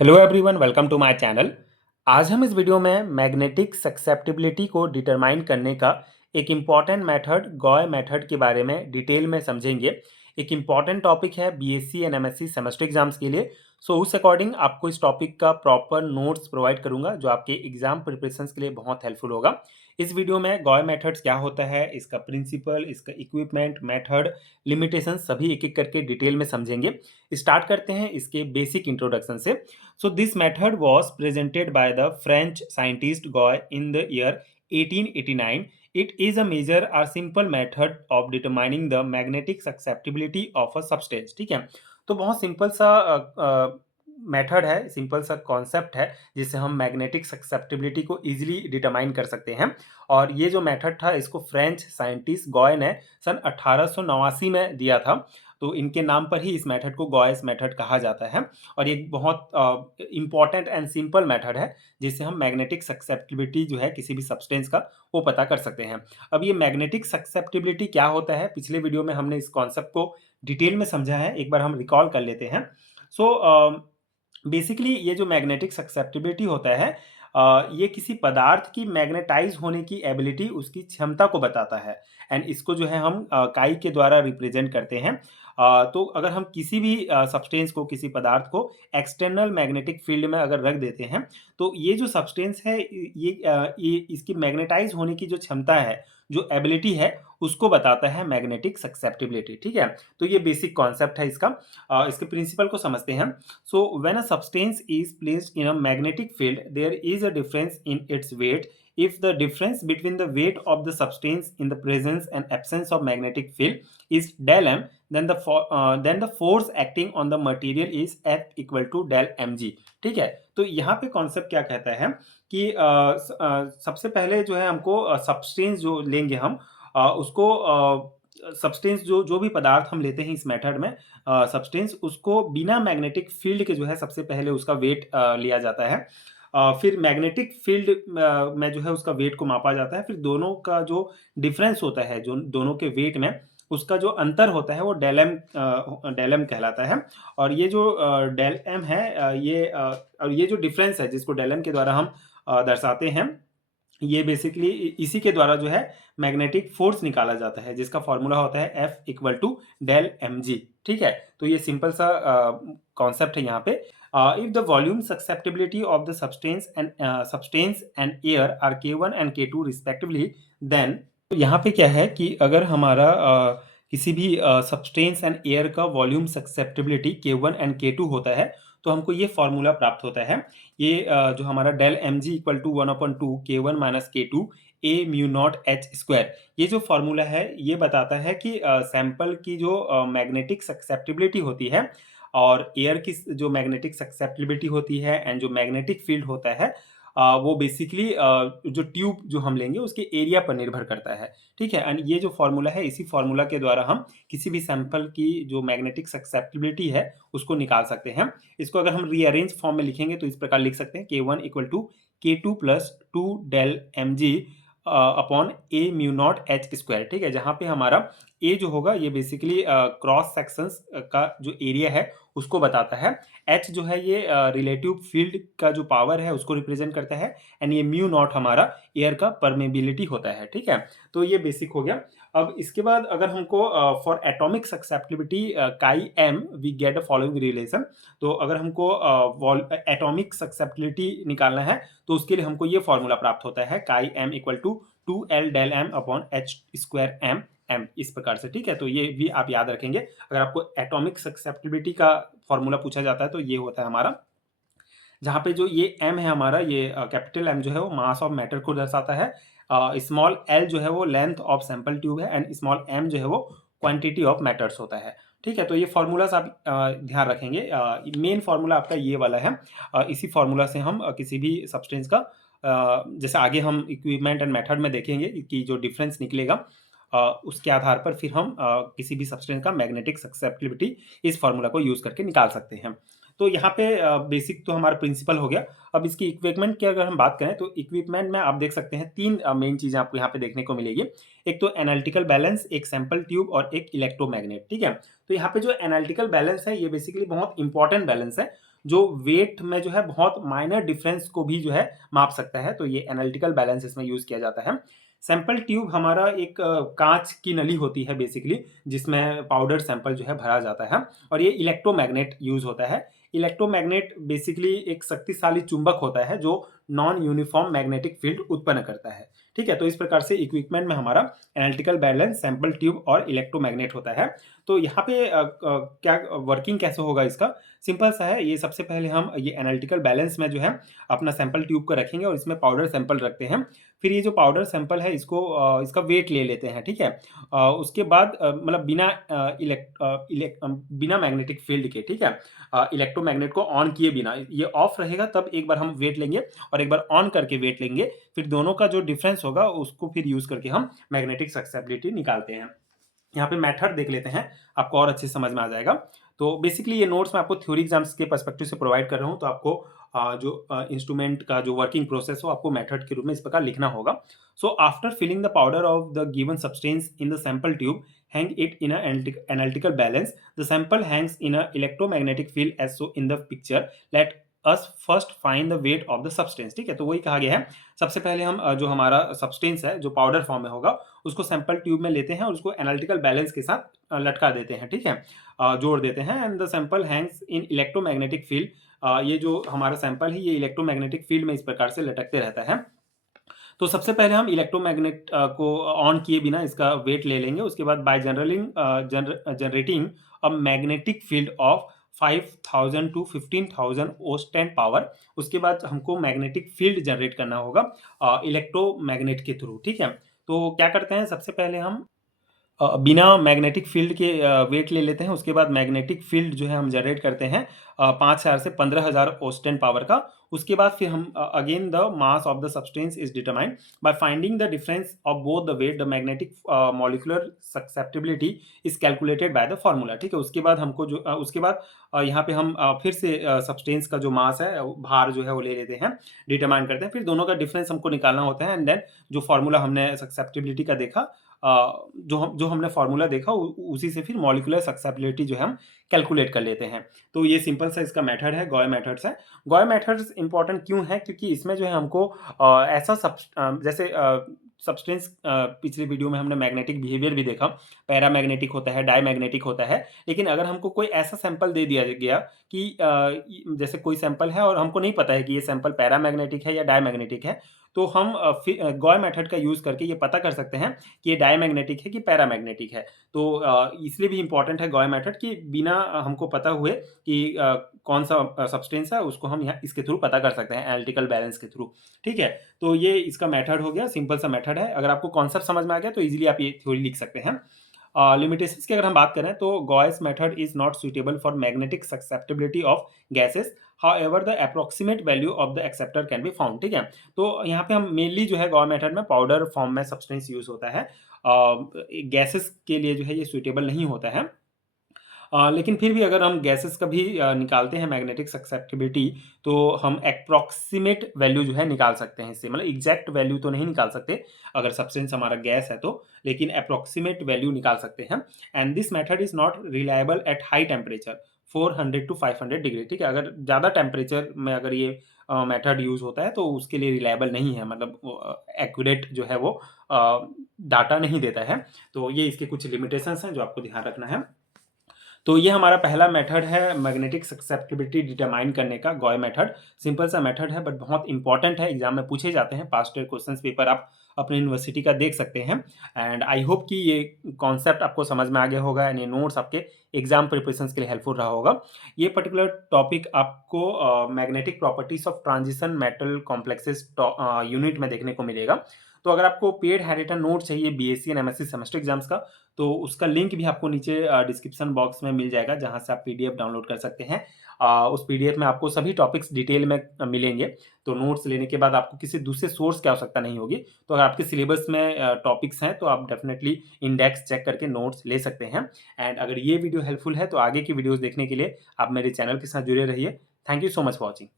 Hello everyone, welcome to my channel. आज हम इस वीडियो में मैग्नेटिक सक्सेप्टिबिलिटी को डिटरमाइन करने का एक इम्पॉर्टेंट मेथड गॉय मेथड के बारे में डिटेल में समझेंगे। एक इम्पॉर्टेंट टॉपिक है BSc and MSc semester exams के लिए। उस अकॉर्डिंग आपको इस टॉपिक का प्रॉपर नोट्स प्रोवाइड करूंगा जो आपके एग्जाम प्रिपरेशन के लिए बहुत हेल्पफुल होगा। इस वीडियो में गॉय मेथड्स क्या होता है, इसका प्रिंसिपल, इसका इक्विपमेंट, मेथड, लिमिटेशन सभी एक एक करके डिटेल में समझेंगे। स्टार्ट करते हैं इसके बेसिक इंट्रोडक्शन से। So this method was presented by the French scientist Goy in the year 1889. It is a measure or simple method of determining the magnetic susceptibility of a substance. ठीक है, तो बहुत simple सा method है, simple सा concept है जिससे हम मैग्नेटिक सक्सेप्टिबिलिटी को इजीली डिटरमाइन कर सकते हैं। और ये जो मेथड था इसको फ्रेंच साइंटिस्ट गॉय ने सन 1889 में दिया था। तो इनके नाम पर ही इस मेथड को गॉयस मेथड कहा जाता है। और ये बहुत इम्पॉर्टेंट एंड सिंपल मेथड है जिससे हम मैग्नेटिक सक्सेप्टिबिलिटी जो है किसी भी सब्सटेंस का वो पता कर सकते हैं। अब ये मैग्नेटिक सक्सेप्टिबिलिटी क्या होता है, पिछले वीडियो में हमने इस कॉन्सेप्ट को डिटेल में समझा है, एक बार हम रिकॉल कर लेते हैं। सो बेसिकली ये जो मैग्नेटिक सक्सेप्टिबिलिटी होता है ये किसी पदार्थ की मैग्नेटाइज होने की एबिलिटी, उसकी क्षमता को बताता है। एंड इसको जो है हम काई के द्वारा रिप्रेजेंट करते हैं। तो अगर हम किसी भी सब्सटेंस को, किसी पदार्थ को एक्सटर्नल मैग्नेटिक फील्ड में अगर रख देते हैं तो ये जो सब्सटेंस है ये इसकी मैग्नेटाइज होने की जो क्षमता है, जो एबिलिटी है, उसको बताता है मैग्नेटिक सक्सेप्टिबिलिटी। ठीक है, तो ये बेसिक कॉन्सेप्ट है इसका। इसके प्रिंसिपल को समझते हैं। So when a substance is placed in a magnetic field, there is a difference in its weight. If the difference between the weight of the substance in the presence and absence of magnetic field is del m, then the force acting on the material is F equal to del mg। ठीक है, तो यहाँ पे concept क्या कहता है कि सबसे पहले जो है हमको सब्सटेंस जो लेंगे हम उसको सब्सटेंस जो जो भी पदार्थ हम लेते हैं इस मेथड में सब्सटेंस, उसको बिना मैग्नेटिक फील्ड के जो है सबसे पहले उसका वेट लिया जाता है। फिर मैग्नेटिक फील्ड में जो है उसका वेट को मापा जाता है। फिर दोनों का जो डिफरेंस होता है, जो दोनों के वेट में उसका जो अंतर होता है वो डेल एम कहलाता है। और ये जो डेल एम है और ये जो डिफरेंस है जिसको डेल एम के द्वारा हम दर्शाते हैं, ये बेसिकली इसी के द्वारा जो है मैग्नेटिक फोर्स निकाला जाता है जिसका फॉर्मूला होता है F equal to del m g. ठीक है, तो ये सिंपल सा कॉन्सेप्ट है यहाँ पे। If the volume susceptibility of the substance and air are K1 and K2 respectively, then यहाँ पे क्या है कि अगर हमारा किसी भी सब्सटेंस एंड एयर का volume susceptibility K1 and K2 होता है तो हमको ये फॉर्मूला प्राप्त होता है। ये जो हमारा del m g equal to 1/2 K1 minus K2 A mu naught H square, ये जो फॉर्मूला है ये बताता है कि सैंपल की जो मैग्नेटिक सक्सेप्टिबिलिटी होती है और एयर की जो मैग्नेटिक सक्सेप्टिबिलिटी होती है एंड जो मैग्नेटिक फील्ड होता है वो बेसिकली जो ट्यूब जो हम लेंगे उसके एरिया पर निर्भर करता है। ठीक है, एंड ये जो फॉर्मूला है, इसी फॉर्मूला के द्वारा हम किसी भी सैंपल की जो मैग्नेटिक सक्सेप्टिबिलिटी है उसको निकाल सकते हैं। इसको अगर हम रीअरेंज फॉर्म में लिखेंगे तो इस प्रकार लिख सकते हैं K1 equal to K2 plus 2 del m g upon a mu naught h square. ठीक है, जहाँ पे हमारा ए जो होगा ये बेसिकली क्रॉस सेक्शंस का जो एरिया है उसको बताता है। एच जो है ये रिलेटिव फील्ड का जो पावर है उसको रिप्रेजेंट करता है। एंड ये म्यू नॉट हमारा एयर का परमेबिलिटी होता है। ठीक है, तो ये बेसिक हो गया। अब इसके बाद अगर हमको for atomic susceptibility chi M we get a following relation. तो अगर हमको एटॉमिक सक्सेप्टिबिलिटी निकालना है तो उसके लिए हमको ये फॉर्मूला प्राप्त होता है chi m equal to 2L del m upon h square m m, इस प्रकार से। ठीक है, तो ये भी आप याद रखेंगे अगर आपको एटॉमिक सक्सेप्टिबिलिटी का फॉर्मूला पूछा जाता है तो ये होता है हमारा। जहाँ पे जो ये एम है हमारा, ये कैपिटल एम जो है वो मास ऑफ मैटर को दर्शाता है, स्मॉल एल जो है वो लेंथ ऑफ सैंपल ट्यूब है एंड स्मॉल एम जो है वो क्वांटिटी ऑफ मैटर्स होता है। ठीक है, तो ये फॉर्मूलाज आप ध्यान रखेंगे। मेन फार्मूला आपका ये वाला है। इसी फार्मूला से हम किसी भी सब्सटेंस का जैसे आगे हम इक्विपमेंट एंड मेथड में देखेंगे कि जो डिफरेंस निकलेगा उसके आधार पर फिर हम किसी भी सब्सटेंस का मैग्नेटिक सक्सेप्टिबिलिटी इस फार्मूला को यूज करके निकाल सकते हैं। तो यहाँ पे बेसिक तो हमारा प्रिंसिपल हो गया। अब इसकी इक्विपमेंट की अगर हम बात करें तो इक्विपमेंट में आप देख सकते हैं तीन मेन चीजें आपको यहाँ पे देखने को मिलेगी। एक तो एनालिटिकल बैलेंस, एक सैंपल ट्यूब और एक इलेक्ट्रोमैग्नेट। ठीक है, तो यहाँ पे जो एनालिटिकल बैलेंस है ये बेसिकली बहुत इंपॉर्टेंट बैलेंस है। जो वेट में जो है बहुत माइनर डिफरेंस को भी जो है माप सकता है। तो ये एनालिटिकल बैलेंस इसमें यूज़ किया जाता है। सैंपल ट्यूब हमारा एक काँच की नली होती है बेसिकली, जिसमें पाउडर सैंपल जो है भरा जाता है और ये इलेक्ट्रोमैग्नेट यूज़ होता है। इलेक्ट्रोमैग्नेट बेसिकली एक शक्तिशाली चुंबक होता है जो नॉन यूनिफॉर्म मैग्नेटिक फील्ड उत्पन्न करता है। ठीक है? तो इस प्रकार से इक्विपमेंट में हमारा एनालिटिकल बैलेंस, सैंपल ट्यूब और इलेक्ट्रोमैग्नेट होता है। तो यहाँ पे क्या वर्किंग कैसे होगा इसका? सिंपल सा है। ये सबसे पहले हम ये एनालिटिकल बैलेंस में जो है अपना सैंपल ट्यूब को रखेंगे और इसमें पाउडर सैंपल रखते हैं। फिर ये जो पाउडर सैंपल है इसको इसका वेट ले लेते हैं, ठीक है? उसके बाद मतलब बिना मैग्नेटिक फील्ड के, ठीक है? इलेक्ट्रोमैग्नेट को ऑन किए बिना, ये ऑफ रहेगा तब एक बार हम वेट लेंगे और एक बार ऑन करके वेट लेंगे। फिर दोनों का जो डिफरेंस होगा उसको फिर यूज़ करके हम मैग्नेटिक सक्सेसिबिलिटी निकालते हैं। यहाँ पे मेथड देख लेते हैं, आपको और अच्छे से समझ में आ जाएगा। तो बेसिकली ये नोट्स मैं आपको थ्योरी एग्जाम्स के पर्सपेक्टिव से प्रोवाइड कर रहा हूँ, तो आपको जो इंस्ट्रूमेंट का जो वर्किंग प्रोसेस हो आपको मेथड के रूप में इस प्रकार लिखना होगा। So after filling the powder of the given substance in the sample tube, hang it in a analytical balance. The sample hangs in a electromagnetic field as so in the picture. Let us first find the weight of the substance. ठीक है, तो वही कहा गया है। सबसे पहले हम जो हमारा सब्सटेंस है जो पाउडर फॉर्म में होगा उसको सैंपल ट्यूब में लेते हैं और उसको एनालिटिकल बैलेंस के साथ लटका देते हैं, ठीक है? जोड़ देते हैं। And the sample Hanks in electromagnetic field. ये जो हमारा सैंपल है ये इलेक्ट्रोमैग्नेटिक फील्ड में इस प्रकार से लटकते रहता है। तो सबसे पहले हम इलेक्ट्रोमैग्नेट को ऑन किए बिना इसका वेट ले लेंगे। उसके बाद by generating a magnetic field of 5000 to 15000 ओस्टेन पावर, उसके बाद हमको मैग्नेटिक फील्ड जनरेट करना होगा इलेक्ट्रोमैग्नेट के थ्रू, ठीक है? तो क्या करते हैं, सबसे पहले हम बिना मैग्नेटिक फील्ड के वेट ले लेते हैं। उसके बाद मैग्नेटिक फील्ड जो है हम जनरेट करते हैं 5000 से 15000 ओस्टेन पावर का। उसके बाद फिर हम again the mass of the substance is determined by finding the difference of both the weight. The magnetic molecular susceptibility is calculated by the formula, ठीक है? उसके बाद हमको जो उसके बाद यहाँ पे हम फिर से सब्सटेंस का जो मास है भार जो है वो ले लेते हैं, डिटरमाइन करते हैं। फिर दोनों का डिफरेंस हमको निकालना होता है एंड देन जो फॉर्मूला हमने सक्सेप्टिबिलिटी का देखा, जो हमने फार्मूला देखा उसी से फिर मॉलिक्यूलर सक्सेसिबिलिटी जो है हम कैलकुलेट कर लेते हैं। तो ये सिंपल सा इसका मेथड है, गॉय मेथड्स है। गॉय मेथड्स इंपॉर्टेंट क्यों है? क्योंकि इसमें जो है हमको ऐसा जैसे सब्सटेंस पिछले वीडियो में हमने मैग्नेटिक बिहेवियर भी देखा, पैरामैग्नेटिक होता है, डायमैग्नेटिक होता है। लेकिन अगर हमको कोई ऐसा सैंपल दे दिया गया कि जैसे कोई सैंपल है और हमको नहीं पता है कि ये सैंपल पैरामैग्नेटिक है या डायमैग्नेटिक है, तो हम गॉय मेथड का यूज़ करके ये पता कर सकते हैं कि ये डायमैग्नेटिक है कि पैरामैग्नेटिक है। तो इसलिए भी इम्पोर्टेंट है गॉय मेथड कि बिना हमको पता हुए कि कौन सा सब्सटेंस है उसको हम यहाँ इसके थ्रू पता कर सकते हैं एनालिटिकल बैलेंस के थ्रू, ठीक है? तो ये इसका मेथड हो गया, सिंपल सा मेथड है। अगर आपको कॉन्सेप्ट समझ में आ गया तो इजीली आप ये थ्योरी लिख सकते हैं। लिमिटेशंस की अगर हम बात करें तो Gouy's method is not suitable for magnetic susceptibility of gases, however the approximate value of the acceptor can be found, ठीक है? तो यहाँ पे हम मेनली जो है गॉय मेथड में पाउडर फॉर्म में सब्सटेंस यूज होता है, गैसेस के लिए जो है ये सुटेबल नहीं होता है। लेकिन फिर भी अगर हम गैसेस का भी निकालते हैं मैग्नेटिक सक्सेप्टिबिलिटी, तो हम एप्रोक्सीमेट वैल्यू जो है निकाल सकते हैं इससे। मतलब एग्जैक्ट वैल्यू तो नहीं निकाल सकते अगर सब्सटेंस हमारा गैस है तो, लेकिन अप्रोक्सीमेट वैल्यू निकाल सकते हैं। And this method is not reliable at high temperature 400 to 500 degree, ठीक है? अगर ज़्यादा टेम्परेचर में अगर ये मेथड यूज़ होता है तो उसके लिए रिलायबल नहीं है, मतलब एक्यूरेट जो है वो डाटा नहीं देता है। तो ये इसके कुछ लिमिटेशंस हैं जो आपको ध्यान रखना है। तो ये हमारा पहला मेथड है मैग्नेटिक सक्सेप्टिबिलिटी डिटरमाइन करने का, गॉय मेथड। सिंपल सा मेथड है बट बहुत इंपॉर्टेंट है, एग्जाम में पूछे जाते हैं। पास्ट ईयर क्वेश्चंस पेपर आप अपनी यूनिवर्सिटी का देख सकते हैं। एंड आई होप कि ये कॉन्सेप्ट आपको समझ में आ गया होगा एंड ये नोट्स आपके एग्जाम प्रिपरेशन के लिए हेल्पफुल रहा होगा। ये पर्टिकुलर टॉपिक आपको magnetic properties of transition metal complexes unit में देखने को मिलेगा। तो अगर आपको पेड हैंडरिटन नोट चाहिए BSc and MSc semester exams का, तो उसका लिंक भी आपको नीचे डिस्क्रिप्शन बॉक्स में मिल जाएगा, जहां से आप पीडीएफ डाउनलोड कर सकते हैं। उस पीडीएफ में आपको सभी टॉपिक्स डिटेल में मिलेंगे। तो नोट्स लेने के बाद आपको किसी दूसरे सोर्स की आवश्यकता नहीं होगी। तो अगर आपके सिलेबस में टॉपिक्स हैं तो आप डेफिनेटली इंडेक्स चेक करके नोट्स ले सकते हैं। एंड अगर ये वीडियो हेल्पफुल है तो आगे की वीडियोज़ देखने के लिए आप मेरे चैनल के साथ जुड़े रहिए। Thank you so much for watching.